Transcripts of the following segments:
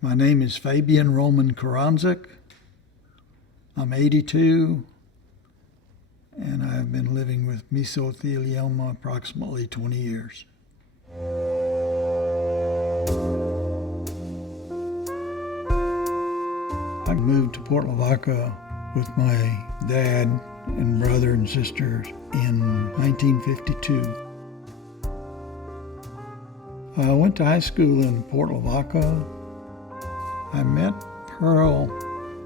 My name is Fabian Roman Koronczok. I'm 82, and I've been living with mesothelioma approximately 20 years. I moved to Port Lavaca with my dad and brother and sisters in 1952. I went to high school in Port Lavaca. I met Pearl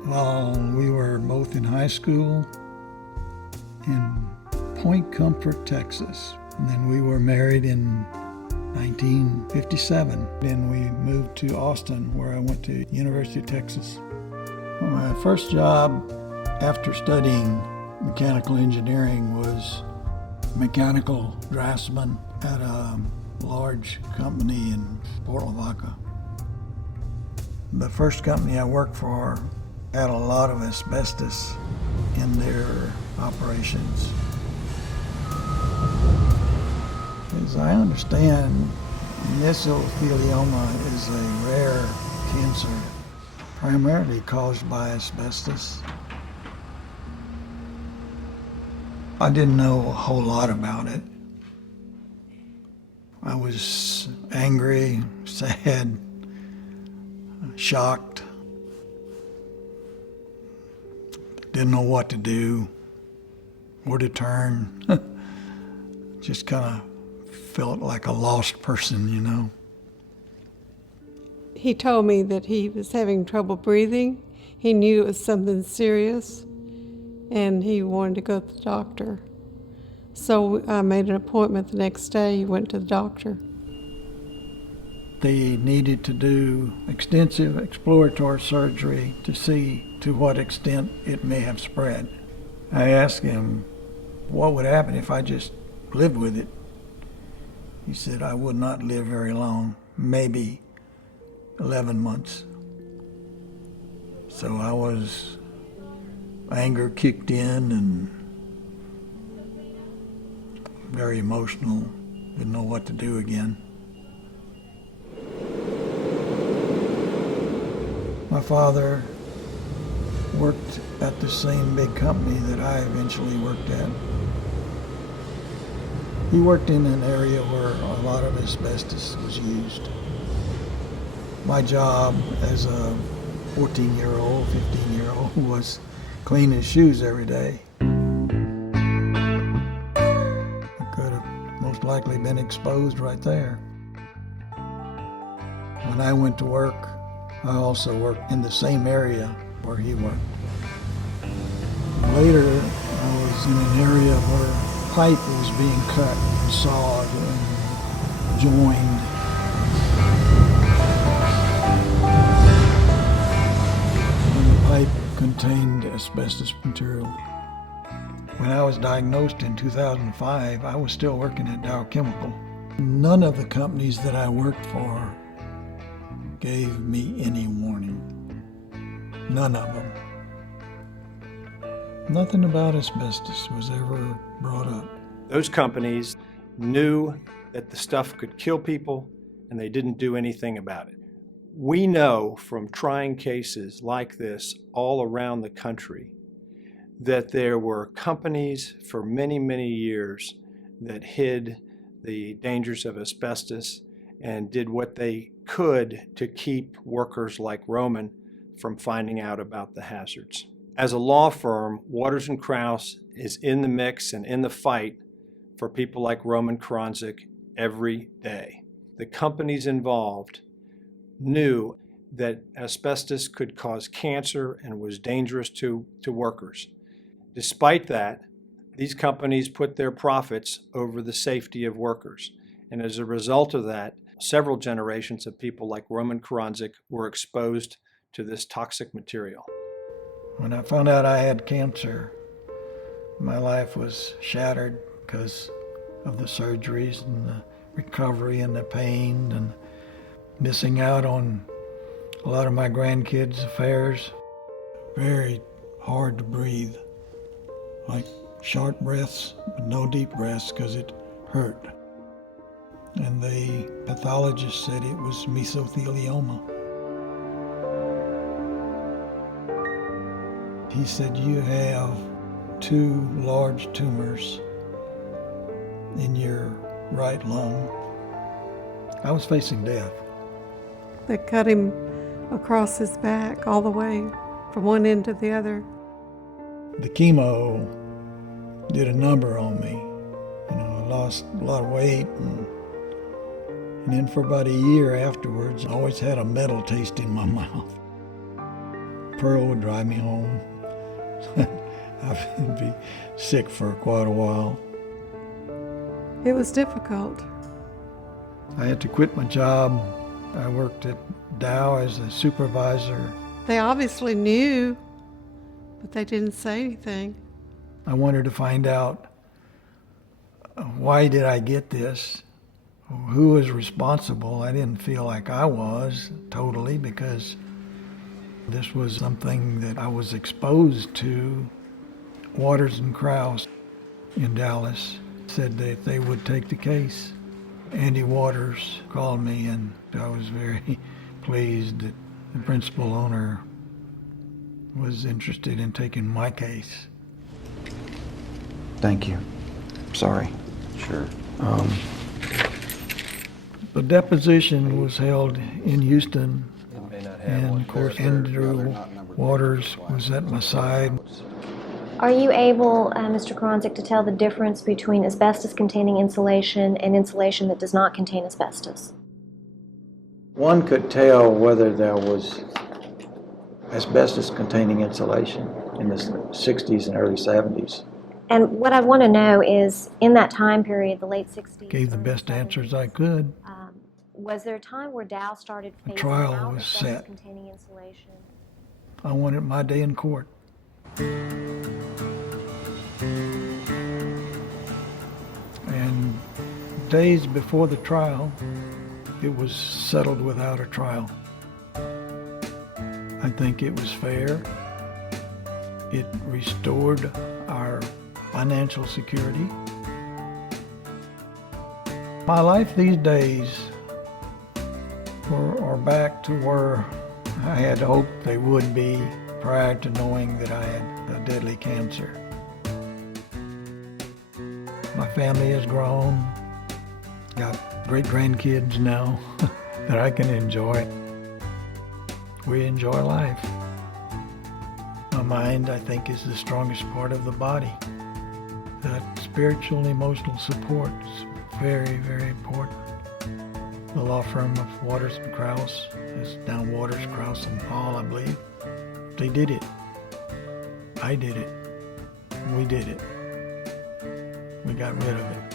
while we were both in high school in Point Comfort, Texas. And then we were married in 1957. Then we moved to Austin, where I went to University of Texas. My first job after studying mechanical engineering was mechanical draftsman at a large company in Port Lavaca. The first company I worked for had a lot of asbestos in their operations. As I understand, mesothelioma is a rare cancer, primarily caused by asbestos. I didn't know a whole lot about it. I was angry, sad, shocked. Didn't know what to do, where to turn. Just kind of felt like a lost person, you know. He told me that he was having trouble breathing. He knew it was something serious, and he wanted to go to the doctor. So I made an appointment the next day. He went to the doctor. They needed to do extensive exploratory surgery to see to what extent it may have spread. I asked him what would happen if I just lived with it. He said I would not live very long, maybe 11 months. So anger kicked in and very emotional, didn't know what to do again. My father worked at the same big company that I eventually worked at. He worked in an area where a lot of asbestos was used. My job as a 14-year-old, 15-year-old was clean his shoes every day. I could have most likely been exposed right there. When I went to work, I also worked in the same area where he worked. Later, I was in an area where pipe was being cut and sawed and joined. And the pipe contained asbestos material. When I was diagnosed in 2005, I was still working at Dow Chemical. None of the companies that I worked for gave me any warning. None of them. Nothing about asbestos was ever brought up. Those companies knew that the stuff could kill people, and they didn't do anything about it. We know from trying cases like this all around the country that there were companies for many, many years that hid the dangers of asbestos and did what they could to keep workers like Roman from finding out about the hazards. As a law firm, Waters Kraus is in the mix and in the fight for people like Roman Koronczok every day. The companies involved knew that asbestos could cause cancer and was dangerous to workers. Despite that, these companies put their profits over the safety of workers. And as a result of that, several generations of people like Roman Koronczok were exposed to this toxic material. When I found out I had cancer, my life was shattered because of the surgeries and the recovery and the pain and missing out on a lot of my grandkids' affairs. Very hard to breathe, like short breaths, but no deep breaths because it hurt. And the pathologist said it was mesothelioma. He said, "You have 2 large tumors in your right lung." I was facing death. They cut him across his back all the way from one end to the other. The chemo did a number on me. I lost a lot of weight, and then for about a year afterwards, I always had a metal taste in my mouth. Pearl would drive me home. I'd be sick for quite a while. It was difficult. I had to quit my job. I worked at Dow as a supervisor. They obviously knew, but they didn't say anything. I wanted to find out, why did I get this? Who was responsible? I didn't feel like I was totally, because this was something that I was exposed to. Waters and Kraus in Dallas said that they would take the case. Andy Waters called me, and I was very pleased that the principal owner was interested in taking my case. Thank you. Sorry. Sure. The deposition was held in Houston, and of course Andrew Waters was at my side. Are you able, Mr. Koronczok, to tell the difference between asbestos-containing insulation and insulation that does not contain asbestos? One could tell whether there was asbestos-containing insulation in the 60s and early 70s. And what I want to know is, in that time period, the late 60s... Gave the best answers I could. Was there a time where Dow started phasing trial out was set. asbestos-containing insulation? I wanted my day in court. And days before the trial, it was settled without a trial. I think it was fair. It restored our financial security. My life these days are back to where I had hoped they would be prior to knowing that I had a deadly cancer. My family has grown, got great-grandkids now that I can enjoy. We enjoy life. My mind, I think, is the strongest part of the body. That spiritual and emotional support is very, very important. The law firm of Waters Kraus is now Waters Kraus Paul, I believe. They did it. I did it. We did it. We got rid of it.